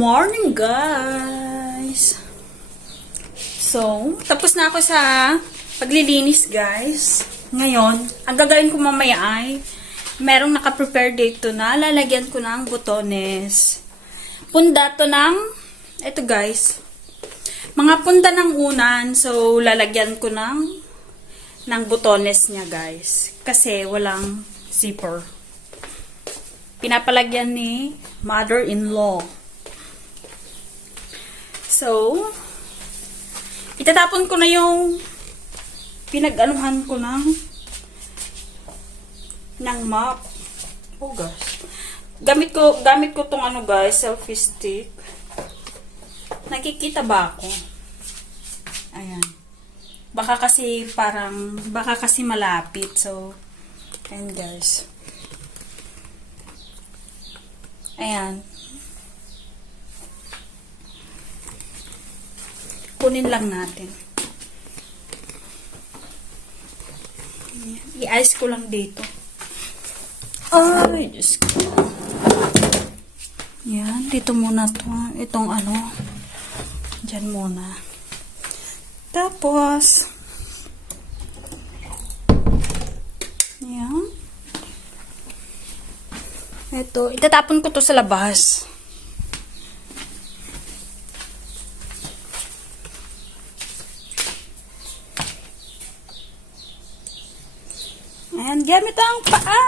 morning, guys! So, tapos na ako sa paglilinis, guys. Ngayon, ang gagawin ko mamaya ay merong naka-prepare dito na lalagyan ko ng butones. Punda to ng, ito guys, mga punda ng unan. So, lalagyan ko ng butones niya, guys. Kasi walang zipper. Pinapalagyan ni mother-in-law. So, itatapon ko na yung pinag-anuhan ko ng mop. Oh gosh. Gamit ko tong ano guys, selfie stick. Nakikita ba ako? Ayan. Baka kasi malapit. So, ayan guys. Ayan. Kunin lang natin. I-ice ko lang dito. Ay, Diyos ko. Yan, dito muna to. Itong ano. Diyan muna. Tapos, yan. Ito, itatapon ko to sa labas. Ayan, gamit ang paa.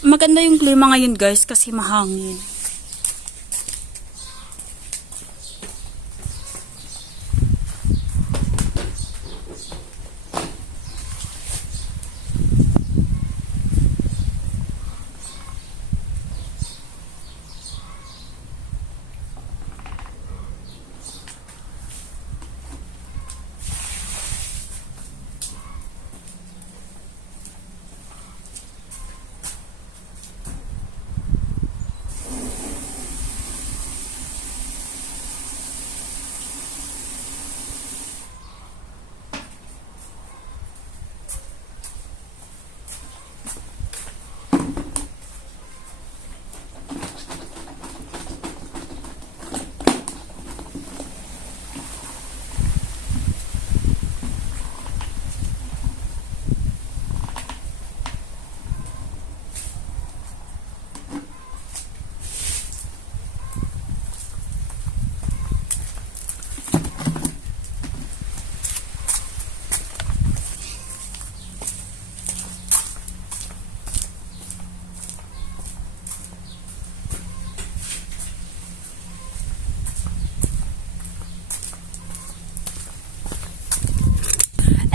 Maganda yung klima ngayon guys kasi mahangin.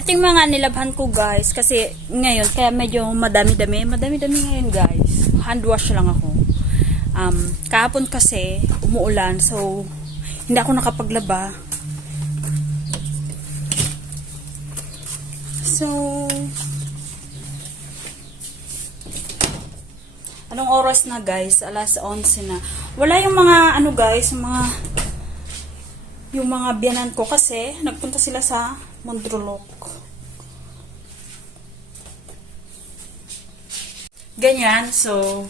Ito yung mga nilabhan ko guys kasi ngayon kaya medyo madami-dami ngayon guys. Hand wash lang ako. Kahapon kasi umuulan so hindi ako nakapaglaba. So anong oras na guys? Alas 11 na. Wala yung mga ano guys, yung mga biyanan ko kasi nagpunta sila sa Mondrolok. Ganyan, so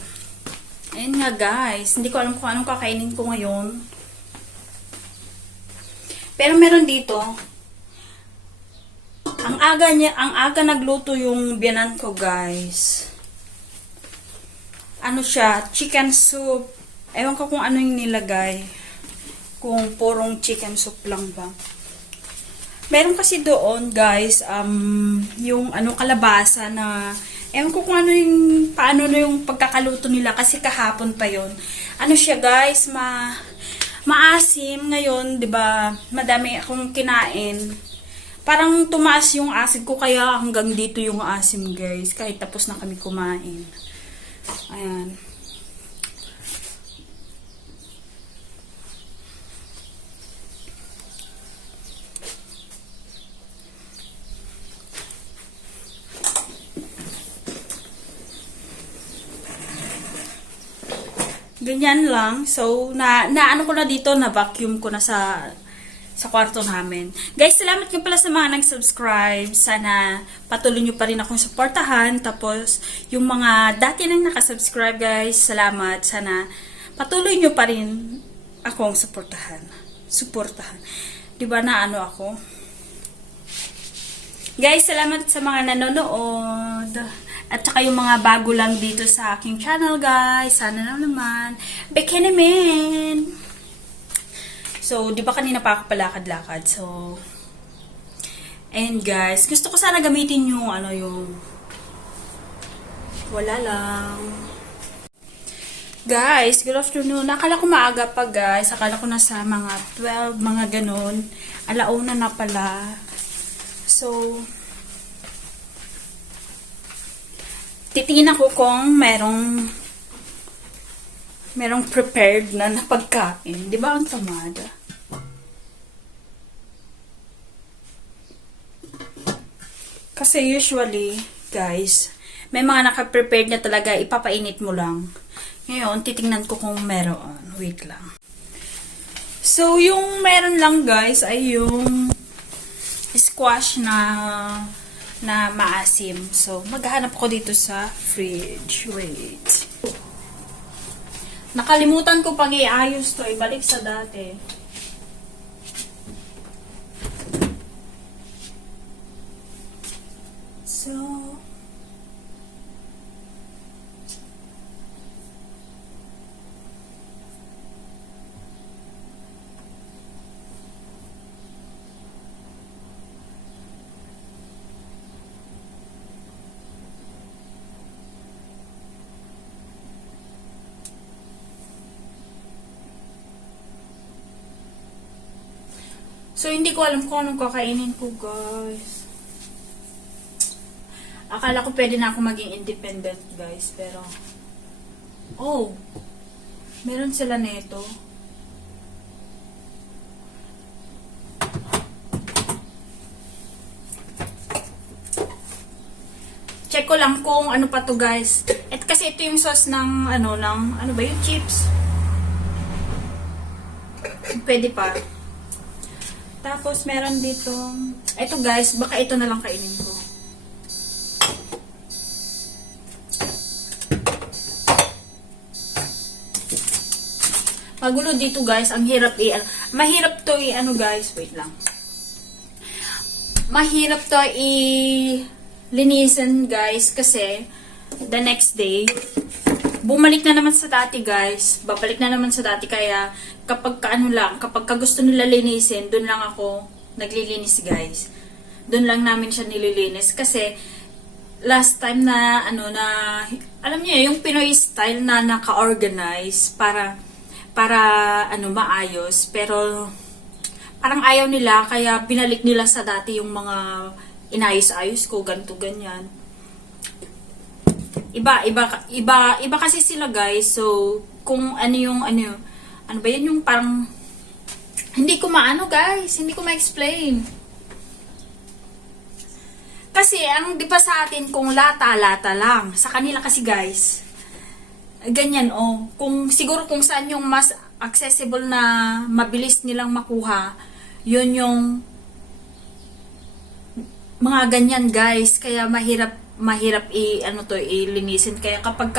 ayun nga guys, hindi ko alam kung anong kakainin ko ngayon. Pero meron dito, ang aga nagluto yung biyanan ko guys. Ano siya, chicken soup. Ewan ko kung ano yung nilagay. Kung purong chicken soup lang ba. Meron kasi doon, guys, yung kalabasa na, ewan ko kung paano na yung pagkakaluto nila kasi kahapon pa yon. Ano siya, guys, maasim ngayon, 'di ba? Madami akong kinain. Parang tumaas yung asid ko, kaya hanggang dito yung asim, guys. Kahit tapos na kami kumain. Ayan. Ganyan lang. So, ano ko na dito, na vacuum ko na sa kwarto namin. Guys, salamat nga pala sa mga nag-subscribe. Sana patuloy nyo pa rin akong supportahan. Tapos, yung mga dati nang nakasubscribe, guys, salamat. Sana patuloy nyo pa rin akong supportahan. Diba na ano ako? Guys, salamat sa mga nanonood. At saka yung mga bago lang dito sa aking channel, guys. Sana naman. Bekinamen! So, di ba kanina pa ako palakad-lakad? So, and guys, gusto ko sana gamitin yung, wala lang. Guys, good afternoon. Akala ko maaga pa, guys. Akala ko nasa mga 12, mga ganun. Alauna na pala. So, titingnan ko kung merong prepared na pagkain. Di ba ang tamad? Kasi usually, guys, may mga naka-prepared na talaga, ipapainit mo lang. Ngayon, titingnan ko kung meron. Wait lang. So, yung meron lang, guys, ay yung squash na maasim. So, maghahanap ko dito sa fridge. Wait. Nakalimutan ko pang iayos to. Ibalik sa dati. So, hindi ko alam kung anong kakainin ko, guys. Akala ko pwede na ako maging independent, guys. Pero, oh, meron sila neto. Check ko lang kung ano pa to, guys. At kasi ito yung sauce ng, ano ba yung chips. Pwede pa. Tapos, meron dito, ito, guys, baka ito na lang kainin ko. Magulo dito, guys. Ang hirap mahirap to guys. Wait lang. Mahirap to linisin, guys. Kasi, the next day, bumalik na naman sa dati, guys. Babalik na naman sa dati. Kaya, kapag gusto nila linisin, dun lang ako naglilinis, guys. Dun lang namin siya nililinis. Kasi, last time na, alam niyo, yung Pinoy style na naka-organize para maayos, pero parang ayaw nila, kaya binalik nila sa dati yung mga inayos-ayos ko, ganito, ganyan. Iba kasi sila, guys. So, kung ano ba yan, yung parang, hindi ko guys, hindi ko ma-explain. Kasi, di pa sa atin, kung lata-lata lang. Sa kanila kasi, guys, ganyan, kung saan yung mas accessible na mabilis nilang makuha, yun yung mga ganyan, guys. Kaya mahirap ilinisin. Kaya kapag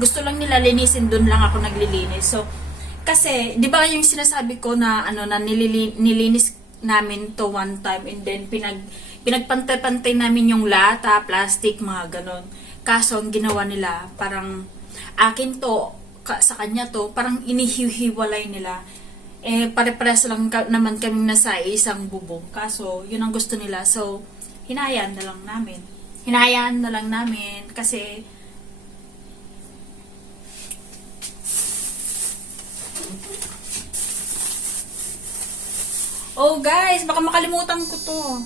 gusto lang nila linisin, dun lang ako naglilinis. So, kasi, di ba yung sinasabi ko na, nilinis namin to one time, and then pinagpantay-pantay namin yung lata, plastic, mga ganon. Kaso, ang ginawa nila, parang, akin to, sa kanya to, parang inihiwalay nila. Pare-pares lang naman kami nasa isang bubong. Kaso, yun ang gusto nila. So, hinayaan na lang namin. Kasi, oh guys, baka makalimutan ko to.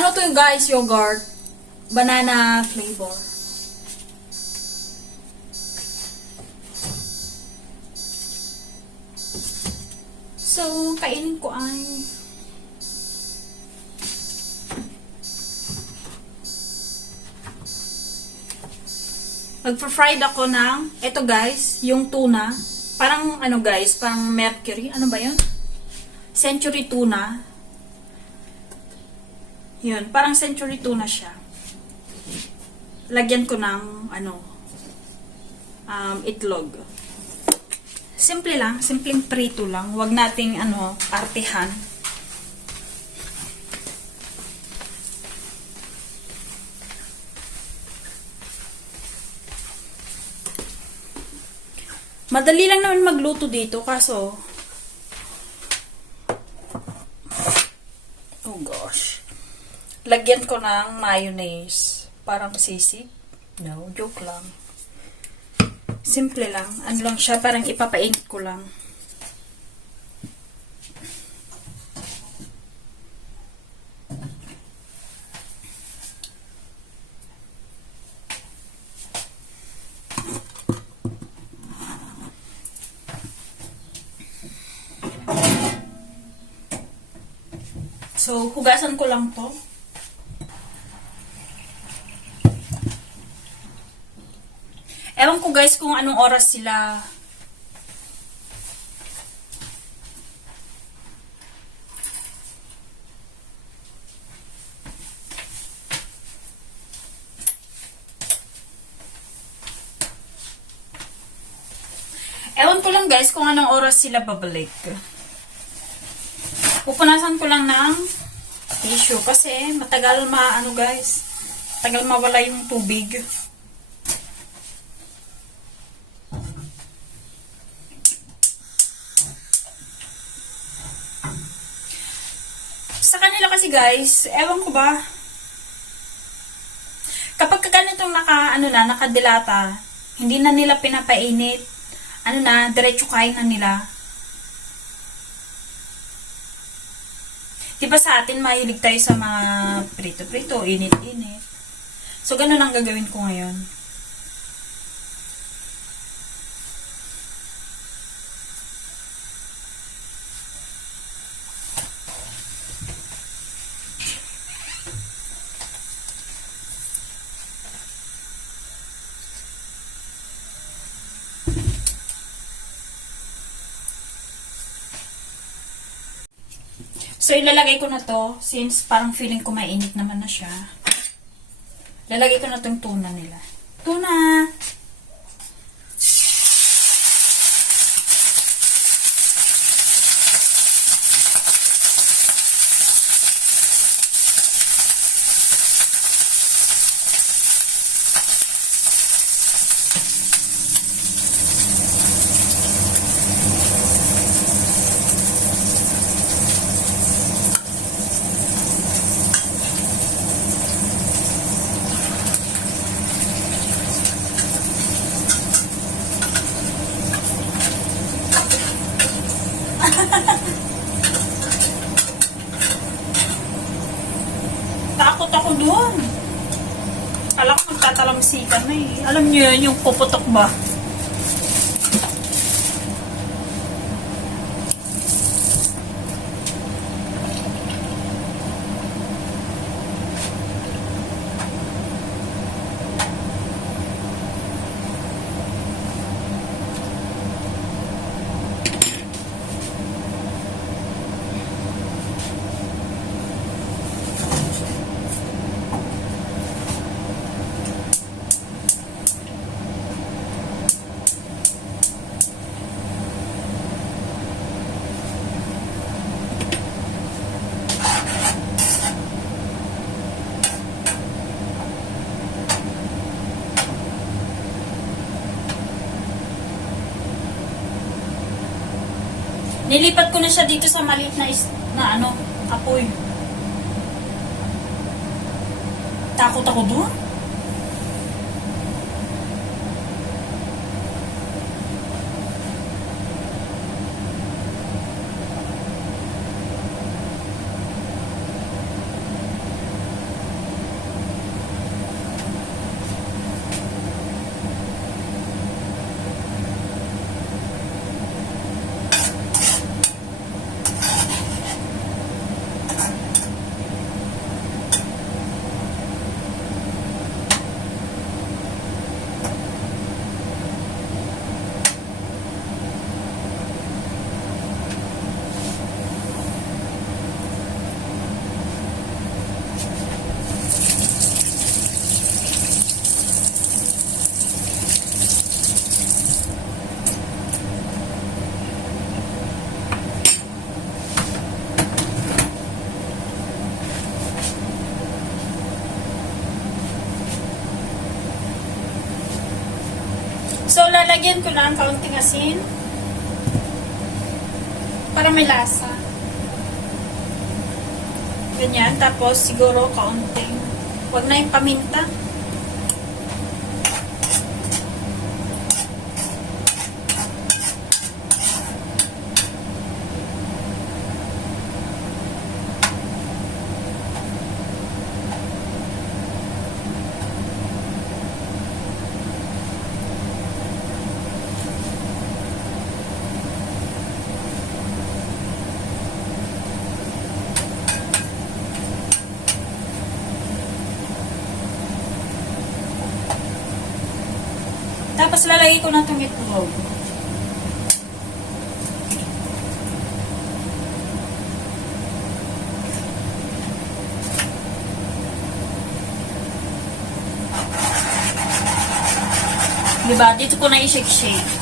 Ano to guys, yogurt. Banana flavor. So, kainin ko ay magpa-fried ako ng, eto guys, yung tuna. Parang ano guys, parang mercury. Ano ba yun? Century tuna. Yun, parang century tuna siya. Lagyan ko ng, itlog. Simple lang, simpleng prito lang. Huwag nating, artihan. Madali lang naman magluto dito, kaso, oh gosh, lagyan ko ng mayonnaise. Parang sisig. No, joke lang. Simple lang. Ano lang siya, parang ipapainit ko lang. So, hugasan ko lang to. Ewan ko guys kung anong oras sila babalik. Pupunasan ko lang ng tissue kasi matagal matagal mawala yung tubig. Sa kanila kasi guys, ewan ko ba, kapag ganitong nakadilata, hindi na nila pinapainit, diretso kain na nila. Diba sa atin, mahilig tayo sa mga prito-prito, init-init. So, ganun ang gagawin ko ngayon. So, ilalagay ko na to, since parang feeling ko mainit naman na siya. Lalagay ko na tong tuna nila. Tuna! Takot ako doon. Kala ko magtatalamsikan na eh. Alam niyo yun, yung puputok ba? Nilipat ko na siya dito sa maliit na apoy. Takot ako doon. So, lalagyan ko lang kaunting asin para may lasa. Ganyan. Tapos, siguro kaunting. Huwag na yung paminta. Tapos lalagay ko na itong itlog. Diba? Dito ko na i-shake-shake.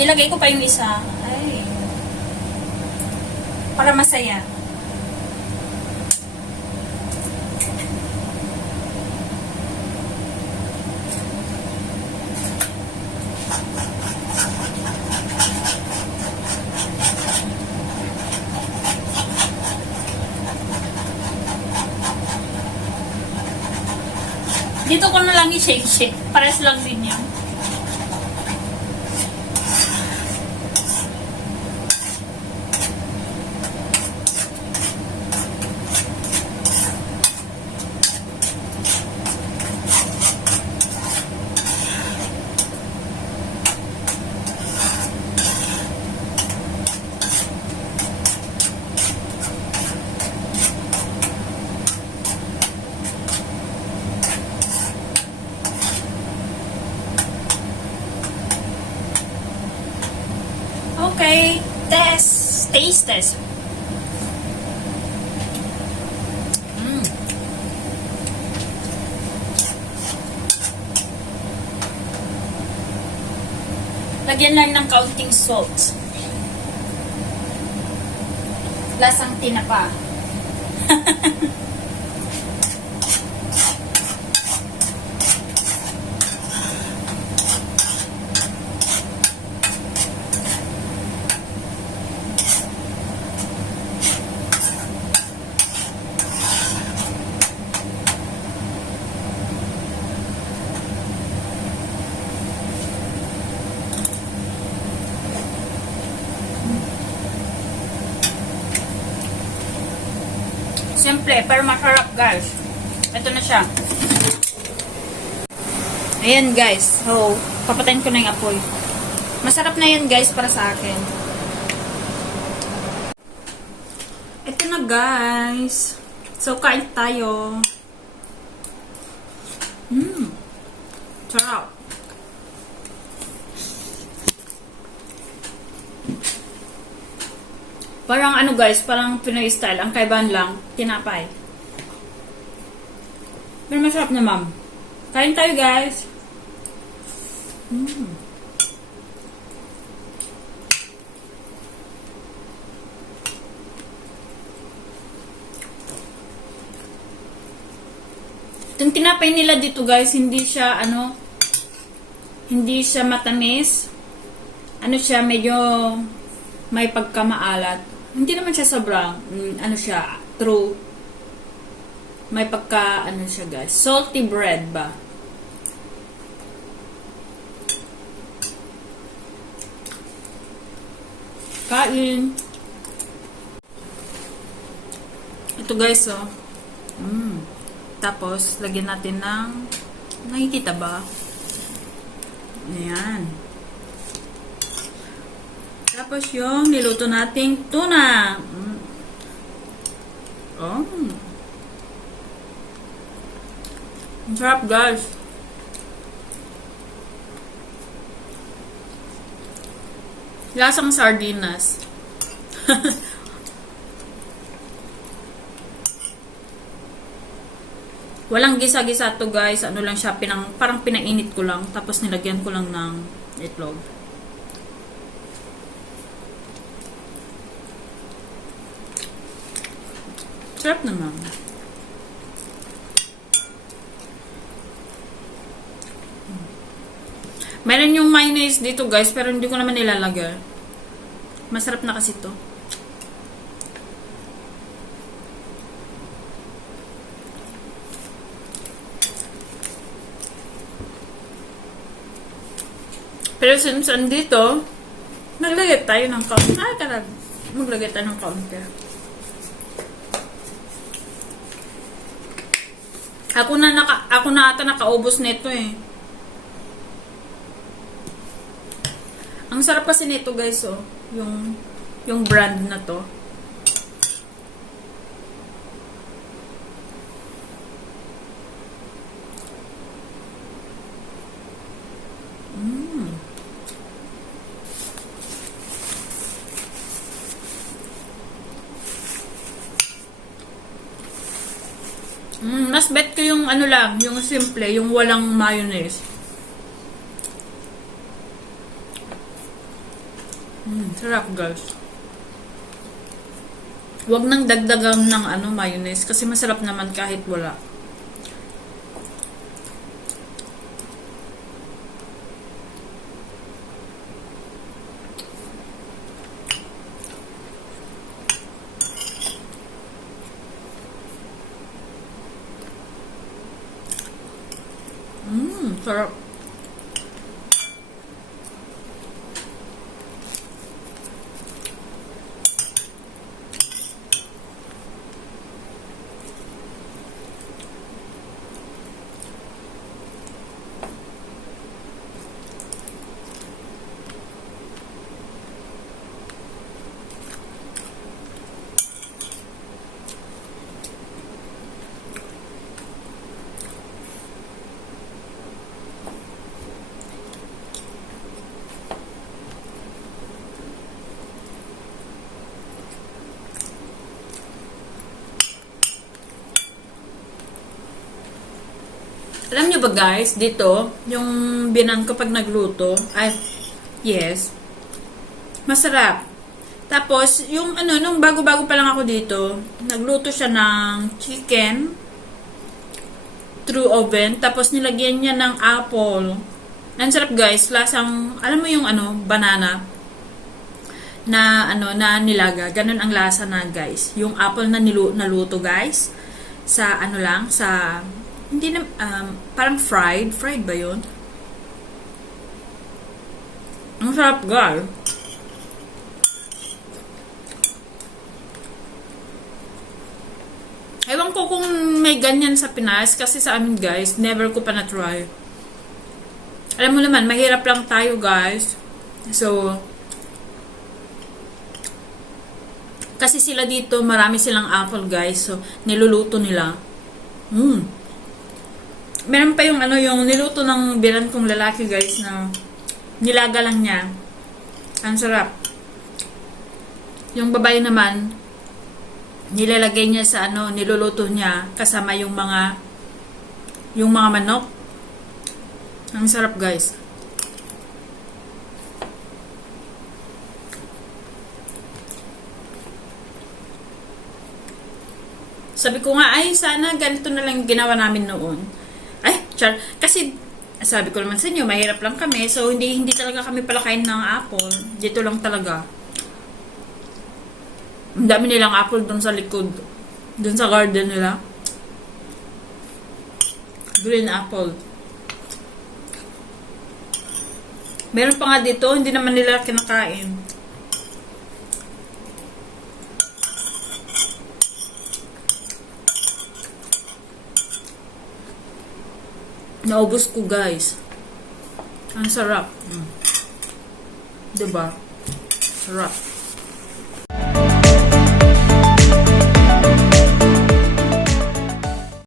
Ilagay ko pa yung isa. Ay. Para masaya. Dito ko na lang i-shake-shake. Pares lang din yun. Okay, taste test. Lagyan lang ng kaunting salt. Lasang tinapa. Simple, pero masarap guys. Ito na siya. Ayan guys. So, papatayin ko na yung apoy. Masarap na yan guys para sa akin. Ito na guys. So, kain tayo. Sarap. Parang ano guys, parang Pinoy style. Ang kaibahan lang, tinapay. Pero masarap na ma'am. Kain tayo guys. Itong tinapay nila dito guys, hindi siya hindi siya matamis. Ano siya, medyo may pagkamaalat. Hindi naman siya sobrang, true. May pagka, siya guys. Salty bread ba? Kain. Ito guys, oh. Tapos, lagyan natin ng, nakikita ba? Ayan. Tapos yung niluto nating tuna. Oh. Ang sarap guys. Lasang sardinas. Walang gisa-gisa to guys. Ano lang siya, parang pinainit ko lang. Tapos nilagyan ko lang ng itlog. Sarap naman. Meron yung mayonnaise dito guys, pero hindi ko naman nilalagay. Masarap na kasi to. Pero since andito, naglagay tayo ng kaunti. Maglagay tayo ng kaunti. Ako na ata nakaubos nito eh. Ang sarap kasi nito guys, oh. Yung brand na to. Mas bet ko yung ano lang, yung simple, yung walang mayonnaise. Sarap guys. Huwag nang dagdagan ng mayonnaise kasi masarap naman kahit wala. Sarap. Alam nyo ba guys, dito, yung binan ko pag nagluto, yes, masarap. Tapos, yung nung bago-bago pa lang ako dito, nagluto siya ng chicken through oven, tapos nilagyan niya ng apple. Ang sarap guys, lasang, alam mo yung banana na na nilaga, ganun ang lasa na guys. Yung apple na naluto guys, sa sa hindi na, parang fried ba yun? Ang sarap guys. Ewan ko kung may ganyan sa Pinas, kasi sa amin guys, never ko pa na-try. Alam mo naman, mahirap lang tayo guys. So, kasi sila dito, marami silang apple guys. So, niluluto nila. Meron pa yung yung niluto ng binan kong lalaki guys na nilaga lang niya. Ang sarap. Yung babae naman, nilalagay niya sa niluluto niya kasama yung mga manok. Ang sarap guys. Sabi ko nga, ay sana ganito na lang ginawa namin noon. Kasi sabi ko naman sa inyo, mahirap lang kami. So, hindi talaga kami palakain ng apple. Dito lang talaga. Ang dami nilang apple dun sa likod. Dun sa garden nila. Green apple. Meron pa nga dito, hindi naman nila kinakain. Naubos ko guys. Ang sarap. Diba? Sarap.